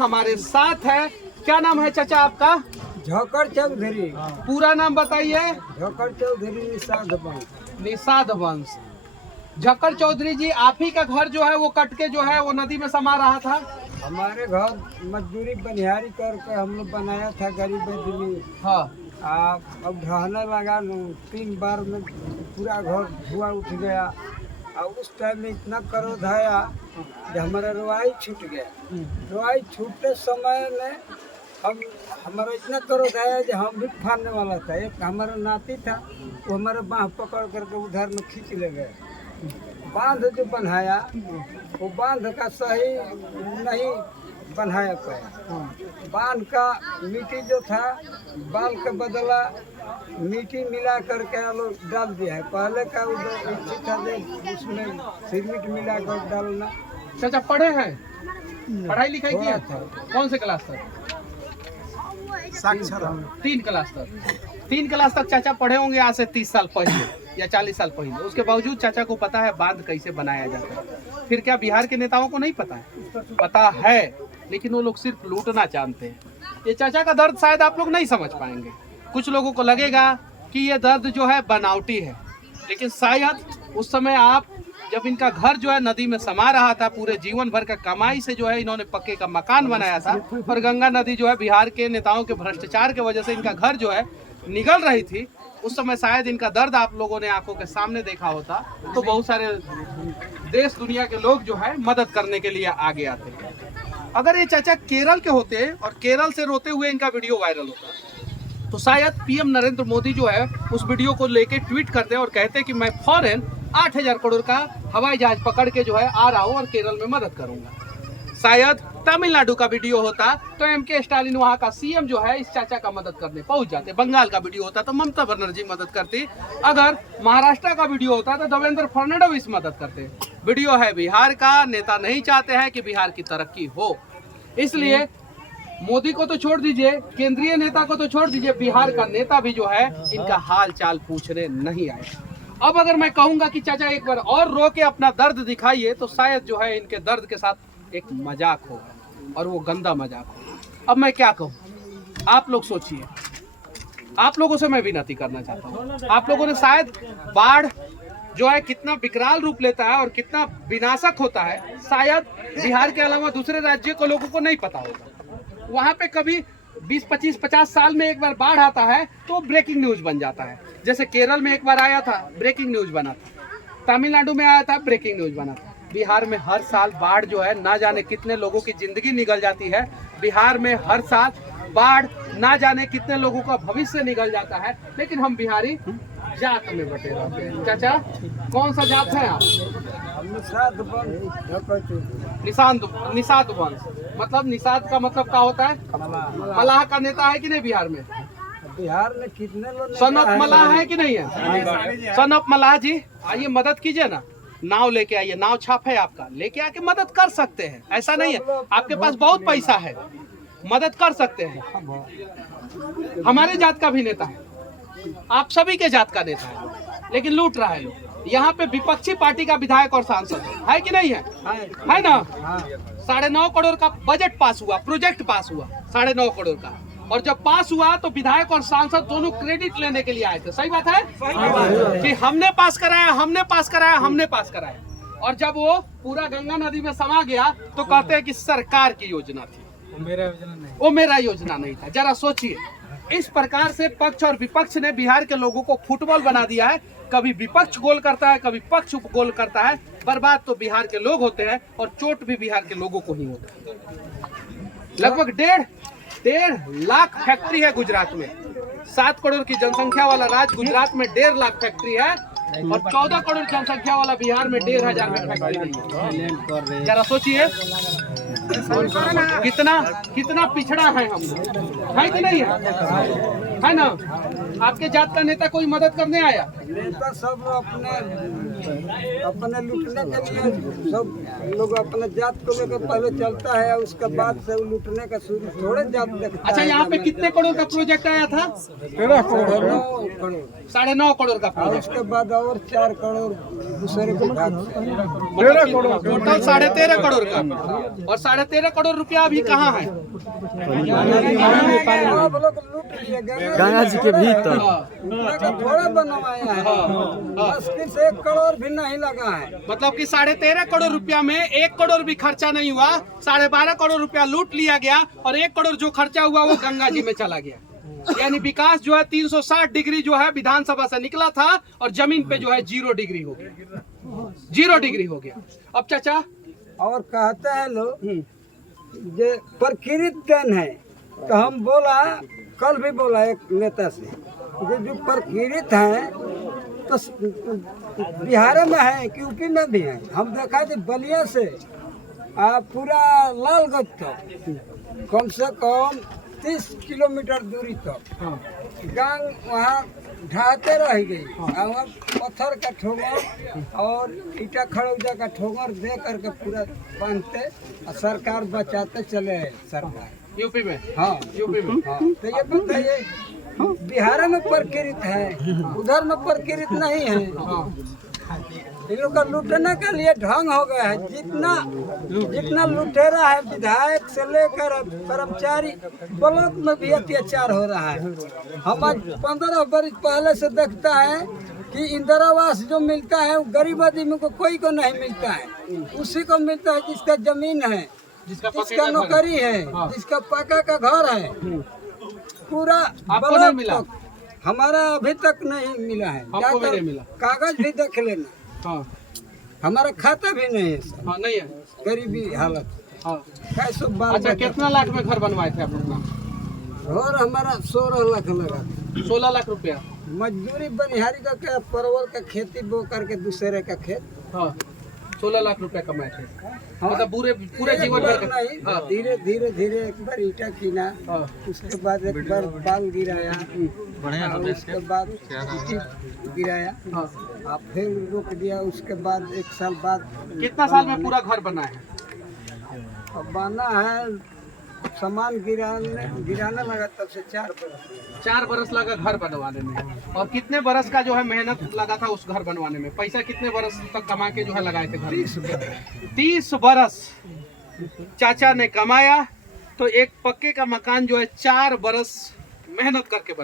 हमारे साथ है। क्या नाम है चाचा आपका? झोकर चौधरी। पूरा नाम बताइए। झोकर चौधरी निषाद वंश। झक्कर चौधरी जी, आप ही का घर जो है वो कट के जो है वो नदी में समा रहा था। हमारे घर मजदूरी बनिहारी करके हम लोग बनाया था गरीब आदमी। हाँ। अब ढहने लगा 3 बार में पूरा घर धुआं उठ गया। और उस टाइम में इतना क्रोध आया कि हमारा रुआई छूट गया। रुआई छूटते समय में हमारा इतना क्रोध आया कि हम भी फाड़ने वाला था। एक हमारा नाती था, वो हमारा बाँह पकड़ करके उधर में खींच ले गए। बांध जो बनाया वो बांध का सही नहीं बनाया पाया। बांध का मिट्टी जो था बाल के बदला मिट्टी मिला करके लोग डाल दिया है। पहले का उधर था उसमें सीमेंट मिला कर डालना। चाचा पढ़े हैं? पढ़ाई लिखाई किया था। कौन से क्लास तक? 3 क्लास तक। 3 क्लास तक चाचा पढ़े होंगे आज से 30 साल पहले या 40 साल पहले। उसके बावजूद चाचा को पता है बांध कैसे बनाया जाता है। फिर क्या बिहार के नेताओं को नहीं पता है? पता है, लेकिन वो लोग सिर्फ लूटना जानते हैं। ये चाचा का दर्द शायद आप लोग नहीं समझ पाएंगे। कुछ लोगों को लगेगा कि ये दर्द जो है बनावटी है, लेकिन शायद उस समय आप जब इनका घर जो है नदी में समा रहा था, पूरे जीवन भर का कमाई से जो है इन्होंने पक्के का मकान बनाया था, और गंगा नदी जो है बिहार के नेताओं के भ्रष्टाचार की वजह से इनका घर जो है निगल रही थी। उस समय शायद इनका दर्द आप लोगों ने आंखों के सामने देखा होता, तो बहुत सारे देश दुनिया के लोग जो है मदद करने के लिए आगे आते हैं। अगर ये चाचा केरल के होते और केरल से रोते हुए इनका वीडियो वायरल होता, तो शायद पीएम नरेंद्र मोदी जो है उस वीडियो को लेके ट्वीट करते और कहते कि मैं फौरन 8,000 करोड़ का हवाई जहाज पकड़ के जो है आ रहा हूँ और केरल में मदद करूंगा। शायद तमिलनाडु का वीडियो होता तो एमके स्टालिन वहां का सीएम जो है इस चाचा का मदद करने पहुंच जाते। बंगाल का वीडियो होता तो ममता बनर्जी मदद करती। अगर महाराष्ट्र का वीडियो होता तो देवेंद्र फडणवीस मदद करते। वीडियो है बिहार का, नेता नहीं चाहते हैं कि बिहार की तरक्की हो, इसलिए मोदी को तो छोड़ दीजिए, केंद्रीय नेता को तो छोड़ दीजिए, बिहार का नेता भी जो है इनका हाल चाल पूछने नहीं आए। अब अगर मैं कहूंगा कि चाचा एक बार और रो के अपना दर्द दिखाइए, तो शायद जो है इनके दर्द के साथ एक मजाक होगा, और वो गंदा मजाक होगा। अब मैं क्या कहूँ, आप लोग सोचिए। आप लोगों से मैं विनती करना चाहता हूँ, आप लोगों ने शायद बाढ़ जो है कितना विकराल रूप लेता है और कितना विनाशक होता है, शायद बिहार के अलावा दूसरे राज्य को लोगों को नहीं पता होगा। वहाँ पे कभी 20, 25, 50 साल में एक बार बाढ़ आता है तो ब्रेकिंग न्यूज बन जाता है। जैसे केरल में एक बार आया था, ब्रेकिंग न्यूज बना था। तमिलनाडु में आया था, ब्रेकिंग न्यूज बना था। बिहार में हर साल बाढ़ जो है ना जाने कितने लोगों की जिंदगी निकल जाती है। बिहार में हर साल बाढ़ ना जाने कितने लोगों का भविष्य निकल जाता है, लेकिन हम बिहारी जात में बटे रहते हैं। चाचा कौन सा जात है आप? निषाद वंश। मतलब निषाद का मतलब क्या होता है? मलाह का नेता है कि नहीं बिहार में? बिहार में कितने लोग सन ऑफ मलाह है कि नहीं है? सन ऑफ मलाह जी, आइए मदद कीजिए ना। नाव लेके आइए, नाव छाप है आपका, लेके आके मदद कर सकते हैं। ऐसा नहीं है, आपके पास बहुत पैसा है, मदद कर सकते हैं। हमारे जात का भी नेता है, आप सभी के जात का नेता है, लेकिन लूट रहा है लोग। यहाँ पे विपक्षी पार्टी का विधायक और सांसद है कि नहीं है? है ना? 9.5 करोड़ का बजट पास हुआ, प्रोजेक्ट पास हुआ 9.5 करोड़ का, और जब पास हुआ तो विधायक और सांसद दोनों क्रेडिट लेने के लिए आए थे। सही बात है कि हमने पास कराया, हमने पास कराया, हमने पास कराया। और जब वो पूरा गंगा नदी में समा गया तो कहते हैं कि सरकार की योजना थी, वो मेरा योजना नहीं था। जरा सोचिए, इस प्रकार से पक्ष और विपक्ष ने बिहार के लोगों को फुटबॉल बना दिया है। कभी विपक्ष गोल करता है, कभी पक्ष गोल करता है। बर्बाद तो बिहार के लोग होते हैं, और चोट भी बिहार के लोगों को ही होता है। लगभग 1.5 लाख फैक्ट्री है गुजरात में। 7 करोड़ की जनसंख्या वाला राज्य गुजरात में 1.5 लाख फैक्ट्री है, और 14 करोड़ जनसंख्या वाला बिहार में 1,500 में फैक्ट्री नहीं है। जरा सोचिए कितना पिछड़ा है हम, है कि नहीं है ना? आपके जात का नेता कोई मदद करने आया? नेता सब अपने अपने लूटने के लिए सब लोग अपने जात को लेकर पहले चलता है, उसके बाद से वो लूटने का शुरू थोड़े जात देखता अच्छा, है। यहाँ पे कितने करोड़ का प्रोजेक्ट आया था? 9 करोड़ 9.5 करोड़ का और प्रोजेक्ट। उसके बाद और 4 करोड़ दूसरे विभाग से। 13 करोड़ टोटल 13.5 करोड़ का। और 13.5 करोड़ रुपया अभी कहाँ है? आप लोग लूट लिए गंगा जी के भीतर। थोड़ा बनवाया है, मुश्किल से 1 करोड़ भी नहीं लगा है। मतलब कि 13.5 करोड़ रुपया में 1 करोड़ भी खर्चा नहीं हुआ, 12.5 करोड़ रुपया लूट लिया गया और 1 करोड़ जो खर्चा हुआ वो गंगा जी में चला गया। यानी विकास जो है 360 डिग्री जो है विधानसभा से निकला था और जमीन पे जो है 0 डिग्री हो गया, 0 डिग्री हो गया। अब चाचा और कहते हैं लोग ये प्रकृति देन है, तो हम बोला, कल भी बोला एक नेता से, ये जो प्रकृति है तो बिहार में है कि यूपी में भी है। हम देखा कि बलिया से पूरा लालगंज तक कम से कम 30 किलोमीटर दूरी तक गांव वहाँ ढाते रह गई। वहाँ पत्थर का ठोंगर और ईटा खड़ौजा का ठोंगर दे करके पूरा बांधते और सरकार बचाते चले सरकार यूपी में। हाँ यूपी में। हाँ, तो ये बताइए बिहार में प्रकृति है, उधर में प्रकृति नहीं है। इन लोग का लूटने के लिए ढंग हो गया है। जितना लुटेरा है विधायक से लेकर कर्मचारी ब्लॉक में भी अत्याचार हो रहा है। हम आज 15 वर्ष पहले से देखता है कि इंदिरा आवास जो मिलता है वो गरीब आदमी को कोई को नहीं मिलता है, उसी को मिलता है जिसका जमीन है, जिसका नौकरी है, जिसका पक्का का घर है। पूरा आपको नहीं मिला? हमारा अभी तक नहीं मिला है। आपको भी नहीं मिला? कागज भी देख लेना, हाँ हमारा खाता भी नहीं है सर। हाँ नहीं है। गरीबी हालत। हाँ। कैसे बाल अच्छा, कितना लाख में घर बनवाए थे आप अपना? और हमारा 16 लाख लगा, 16 लाख रुपया। मजदूरी बनिहारी का क्या, परवल का खेती बो करके दूसरे का खेत। हाँ, 16 लाख रुपया कमाए थे। हाँ। मतलब पूरे एक जीवन बार भर नहीं, हाँ। धीरे धीरे धीरे एक बार ईटा कीना, हाँ। उसके बाद एक बार बाल गिराया, और उसके बाद ईंट गिराया, हाँ। आप फिर रोक दिया। उसके बाद 1 साल बाद कितना साल में पूरा घर बना है? अब बना है, सामान गिराने लगा तब से 4 बरस। 4 बरस लगा घर बनवाने में। और कितने बरस का जो है मेहनत लगा था उस घर बनवाने में? पैसा कितने बरस तक कमा के जो है लगाए थे घर? 30 बरस चाचा ने कमाया, तो एक पक्के का मकान जो है 4 बरस मेहनत करके बना।